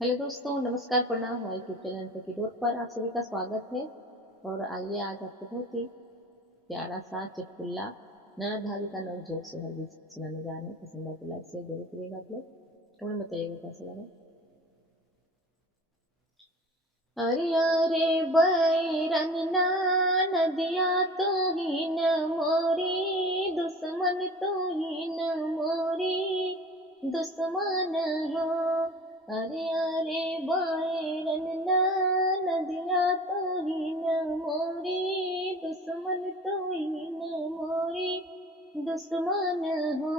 Hello दोस्तों, नमस्कार, प्रणाम। हमारे यूट्यूब चैनल पर की पर आप सभी का स्वागत है। और आइए आज आपको बहुत ही प्यारा सा चुटकुला ननद भाभी का नवजोक से हर बीच सुनाने जा रहे हैं। पसंद है तो लाइक शेयर जरूर करिएगा आप लोग। कमेंट बताइएगा कैसा लगा। अरे अरे बैरन ना नदिया तो ही न मोरी, दुश्मन तो ही न मोरी, दुश्मन हो। अरे अरे बैरन ना नदिया तो ही न मोरी, दुश्मन तो ही न मोरी, दुश्मन हो।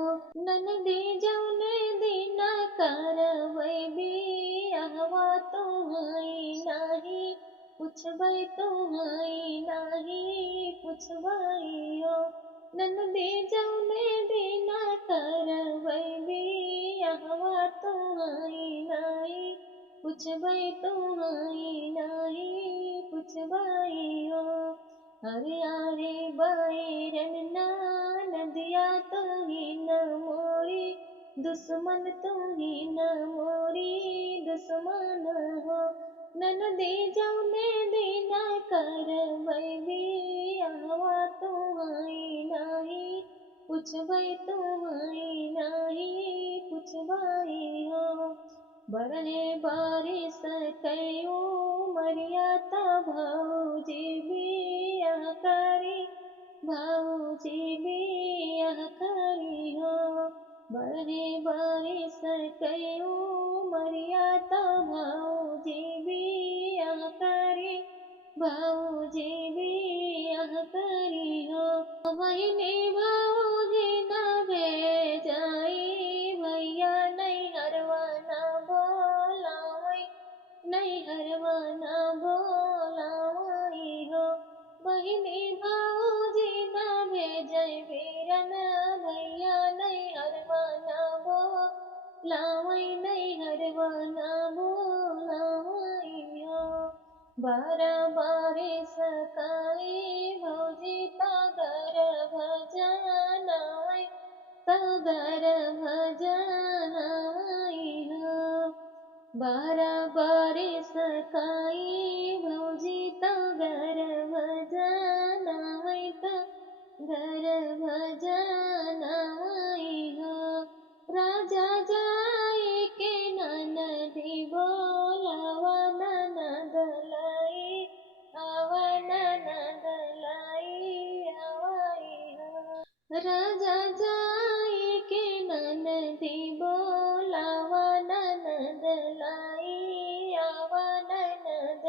ननदी जौने दीना करबै बियाहवा तुम्हारी नाही, पुछबै तुम्हारी नाही, पुछबै हो। ननदी जौने दीना करबै बियाहवा तुम्हारी नाही, पुछबै तुम्हारी नाही, पुछबै हो। अरे अरे बैरन ना नदिया तो ही न मोरी, दुश्मन तुम ही न मोरी, दुश्मन हो। ननदी जौने दीना करबै बियाहवा तुम्हारी नाही, पुछबै तुम्हारी नाही, पुछबै हो। बरहे बारिश कयो मरियाता भौजी बियाह करी, भौजी बियाह करी हो। बरहे बारिश कयो मरियाता भौजी बियाह करी, भौजी बियाह करी हो। बहिनी भौजी न भेजाई, भैया नैहरवा न बोलावै, नैहरवा न बोलावै हो। बहिनी भौजी न भेजै बीरन, भैया नैहरवा न बोलावै, नैहरवा न बोलावै हो। बारबारे सकाई भौजी तगर भजनावै, तगर भजनावै हो। बारबारे सकाई भौजी तगर भजनावै, तगर भजनावै हो। राजा जाए के ननदी बोलावा, ननद लाई आवा, ननद लाई आवाई हो। राजा जाए के ननदी बोलावा, ननद लाई आवा, ननद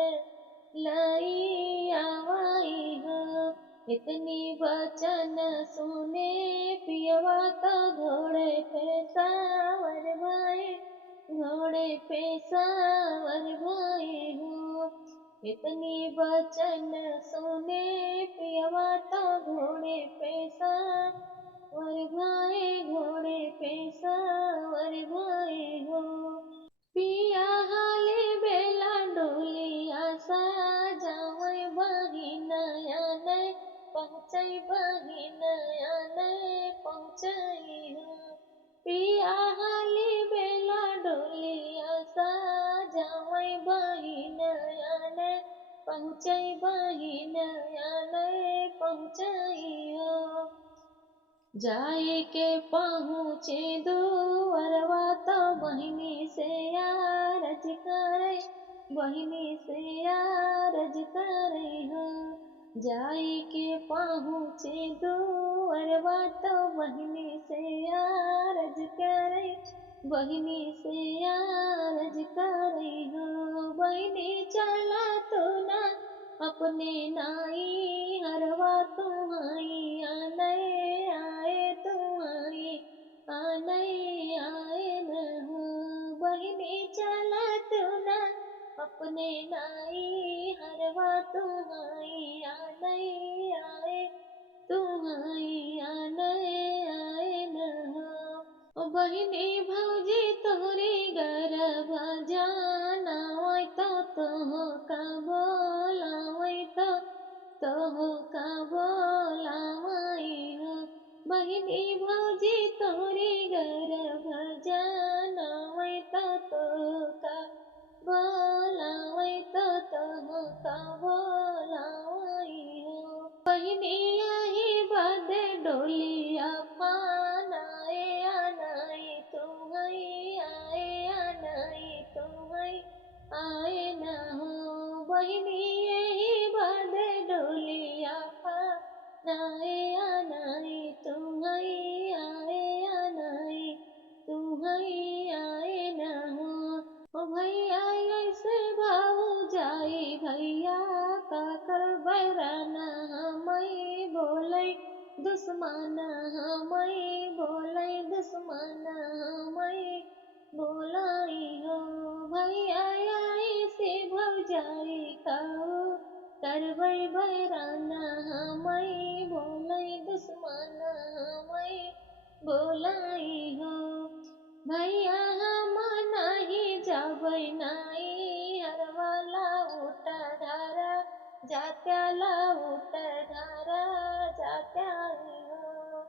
लाई आवाई हो। इतनी वचन सुने पियवा तो घोड़े पे सावर भाई, घोड़े पे सावर भाई हो। इतनी वचन सुने पियवा तो घोड़े पे सावर भाई, घोड़े पे सावर भाई हो। पिया हाले बेला डोलिया साजावै, बहिनया नै पहुँचै, बहिनया नै पहुँचै हो। पिया हाले बेला डोलिया साजावै, बहिनया नै पहुँचै, बहिनया नै पहुँचै हो। जाए के पहुँचे दुअरवा तो बहिनी से यारज करे, बहिनी से यारज करे हो। जाए के पहुँचे दुअरवा तो बहिनी से यारज करे, बहिनी से यारज करे हो। बहिनी चला तो ना अपने नाई हरवा, तुम्हारी आने आए, तुम्हारी आने आए न हो। बहिनी चला तू ना अपने नाई हरवा, तुम्हारी आने आए, तुम्हारी आने आए न हो। ओ बहिनी भौजी तोहरी गर्भ जानावै, तो तोह का बोलावै, तो तोह का बोलावै हो। बहिनी भौजी तोहरी गर्भ जानावै, तो तोह का दुश्मन हमई बोलै दुश्मन हमई बोलाई हो। भैया आई से भौजाई काऊ करबै बैरान हमई बोलै दुश्मन हमई बोलाई हो। भैया हम नहीं जाबै नाई हरवाला उठ धारा जात्याला उठ धारा जात्याई हो।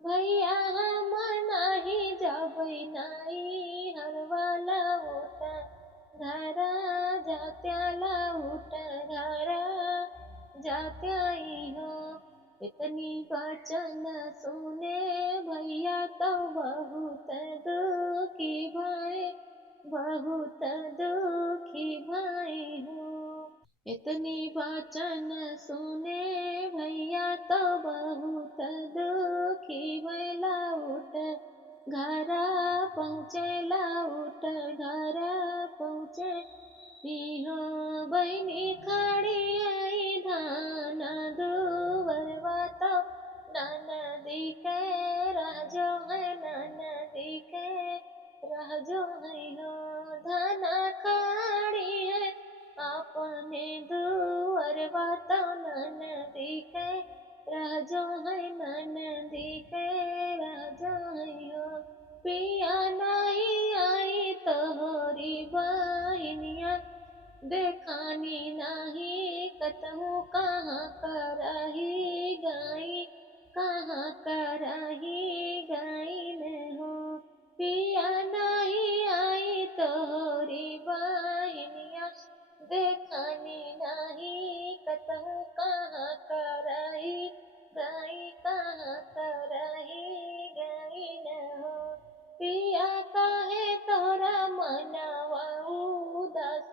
भैया हम नहीं जाबै नाई हरवाला उठ धारा जात्याला उठ धारा जात्याई हो। इतनी वचन सुने भैया तो बहुत दुखी भाई बहुत दुखी भाई हो। इतनी वचन सुने भैया तो बहुत दुखी भैला उठ घरा पहुँचेला उठ घरा पहुँचे हो। बहनी खड़ी आई धान दुवरवा तो ननदी के रह जो है ननदी के रह जो है हो। धाना खड़ी है अपने दुवरवा तो ननदी के रह जो है ननदी के रह जो है हो। पिया नहीं आई तोहरी बहनिया देखानी नहीं कतहु कहाँ करही गई कहाँ करही गई न हो। पिया नहीं आई तोहरी बहनिया देखानी नहीं कतहु कहाँ करही गई कहाँ करही गई न हो। पिया काहे तोरा मनवा उदास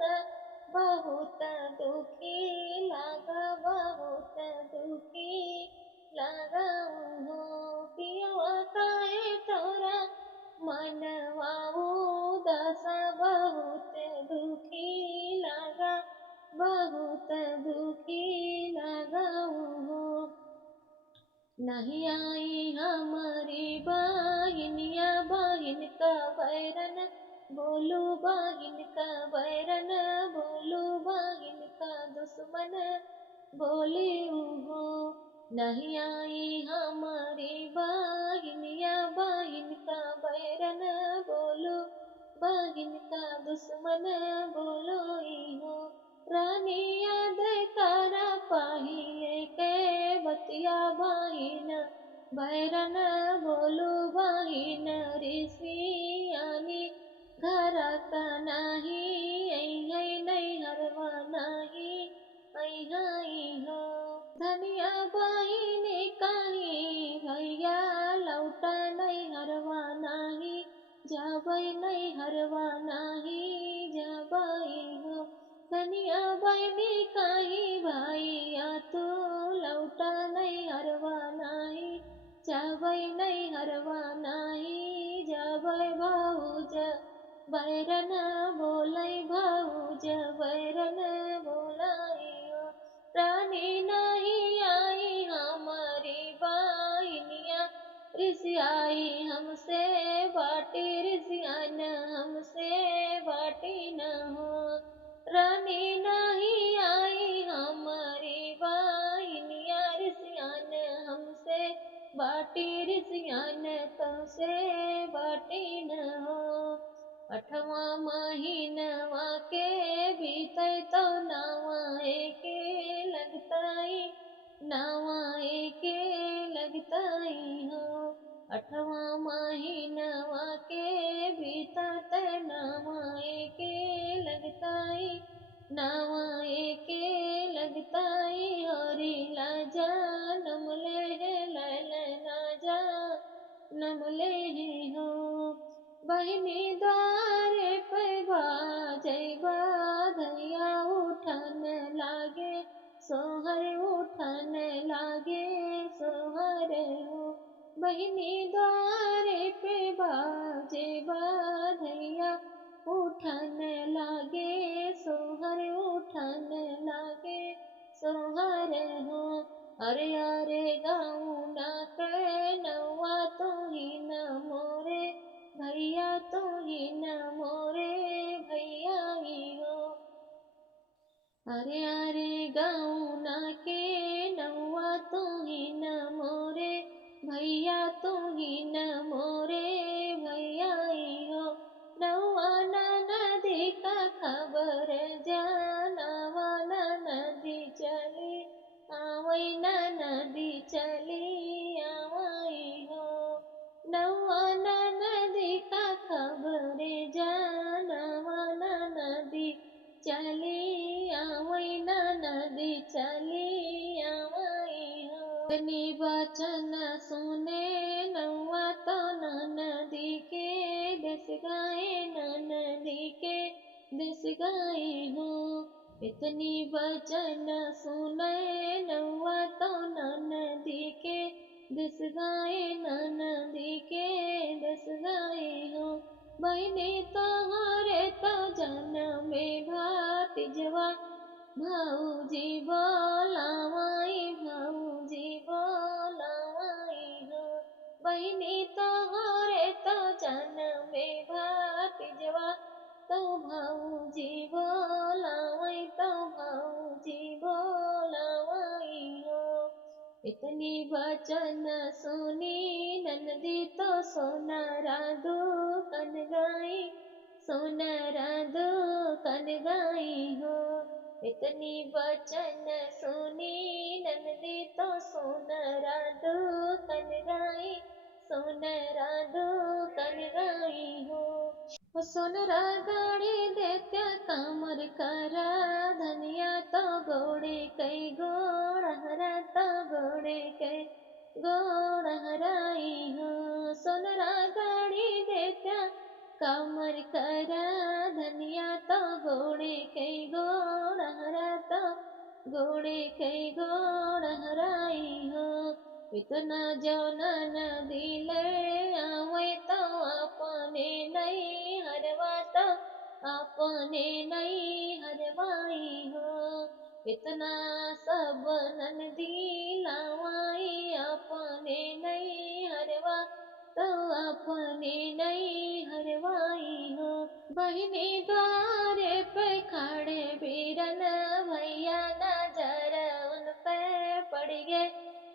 बहुत दुखी लागा बहुत दुखी लागा हो। पियवा काहे तोरा मनवा उदास बहुत दुखी लागा बहुत दुखी लागा हो। नहीं आई हमारी बहनिया बहन का बैरन बोलू बहन का बैरन बोलू बहन का दुश्मन बोली हो। नहीं आई हमारी बहनिया बहन का बैरन बोलू बहन का दुश्मन बोलो हो। रानिया देकारा पहिले के बतिया बहिन बैरन बोलू बहिन ऋषियानी घर का नहीं है नहीं हरवा नहीं है हो। धनिया बहिन कहीं भैया लौटा नहीं हरवा नहीं जाबै नहीं हरवा नहीं जाबै हो। धनिया बहनी कहीं भैया तू लौटा नहीं हरवा नहीं जाबै नहीं हरवा नहीं जाबै भाऊज बैरन बोलै भाऊज बैरन बोलाइयो। रानी नहीं आई हमारी बहनिया ऋषियाई हमसे बाटी ऋषियन हमसे बाटी न हो। रानी नहीं आई हमारी बहनिया ऋषियन हमसे बाटी ऋषियन तुमसे बाटी न हो। 8वां महीनवा के बीते तो नवाए के लगताई नवाए के लगताई हो। 8वां महीनवा के बीतत नवाए के लगताई नवाए के लगताई हरी लाजा नमले है लैलना जा नमले हो। बहनी द्वारे पे बाजै बाधैया उठन लागे सोहर उठन लागे सोहर हो। बहनी द्वारे पे बाजे बाधैया उठन लागे सोहर उठन लागे सोहर हो। अरे अरे गाँव ना के अरे अरे गौना के नौआ तू ही न मोरे भैया, तू ही न मोरे भैया हो। नौआ न नदी का खबर जानवा न नदी चली आवई न नदी चली आवई हो। नौआ न नदी का खबर जानवा न नदी चली आवई न नदी चली आवई हो। तनी वचन सुने नौआ तो न नदी के देश गाए न नदी के देश गाए हो। इतनी वचन सुने नौआ तो न नदी के देश गाए न नदी के देश गाए हो। बहिनी तोहरे तो जनमे भतीजवा भाऊजी बोलावाई भाऊजी बोलावाई हो। बहिनी तोहरे तो जनमे भतीजवा तो भाऊजी बोलावाई तो भाऊजी बोलावाई हो। इतनी वचन सुनी ननदी तो सोनारा दुकान गई सोनारा दुकान गई हो। इतनी वचन सुनी ननदी तो सोनारा दुकान गई सोनारा दुकान गई हो। वो सोनरा गाड़ी देत्या कामर करा धनिया तो गोड़े कई गोड़ हरा तो गोड़े कई गोड़ हराई हो। सोनरा गाड़ी देत्या कामर करा धनिया तो गोड़े कई गोड़ हरा तो गोड़े कई गोड़ हराई हो। इतना जौना न दिले आवे तो अपने नहीं हरवा तो अपने नहीं हरवाई हो। इतना सब ननदी लावाई अपने नहीं हरवा तो अपने नहीं हरवाई हो। बहिनी द्वारे पे खड़े बीरन भैया नजर उन पे पड़ गए।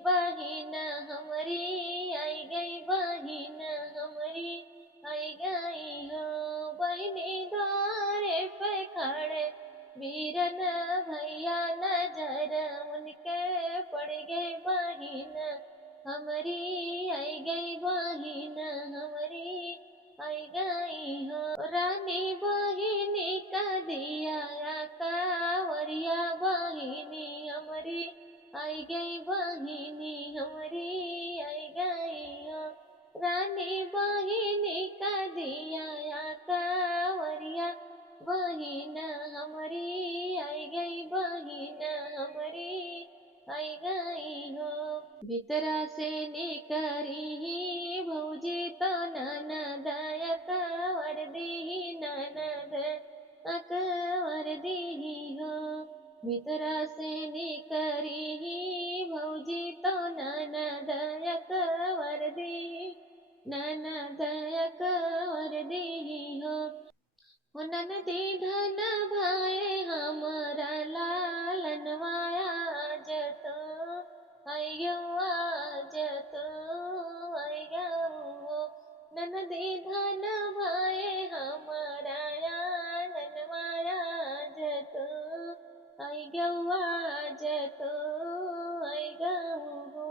बहिन हमारी आई गई बहिन हमारी आई गई हो। बहिनी द्वारे पे खड़े बीरन भैया नजर उनके पड़ गए। बहिन हमारी आई गई बहिन हमारी आई गई हो। रानी बहिनी का दिया कावरिया बहिनी हमारी आई गई बहिनी हमारी आई गई हो। रानी बहिनी का दिया कावरिया बहिन हमारी आई गई बहिन हमारी आई गई हो। भीतरा से निकरी भौजी तो ननद अकबर दी ननद अकबर दी हो। भीतरा से निकरी भौजी तो ननद अकबर दी ननद अकबर दी हो। हो ननदी धन भाए हमारा लालनवाया जतो आयो आज तो आयो हो। ननदी धन भाए हमारा लालनवाया जतो आयो आज तो आयो हो।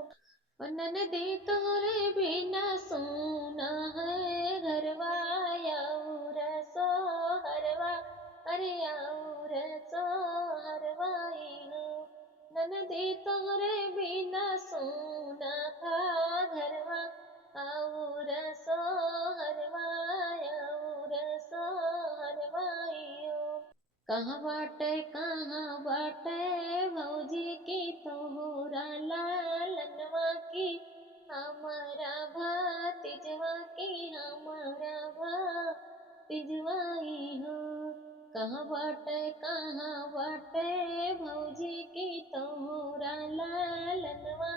ओ ननदी तोरे बिना सोना है घरवा और सो हरवा अरे और सो हरवाई हो। ननदी तोरे बिना सोना था घरवा और सो हरवा और सो हरवाई हो। कहाँ बाटे भौजी की तोहरा लालनवा की हमारा भतीजवा की हमारा भतीजवाई हो। कहाँ बाटे भौजी की तोहरा लालनवा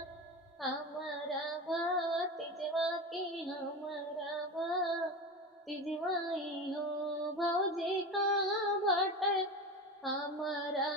हमारा भतीजवा की हमारा भतीजवाई हो। भौजी कहाँ बाटे हमारा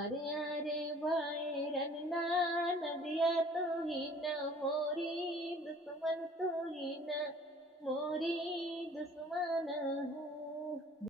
अरे अरे बैरन ना, नदिया तू ही न मोरी दुश्मन, तू ही न मोरी दुश्मन हूँ।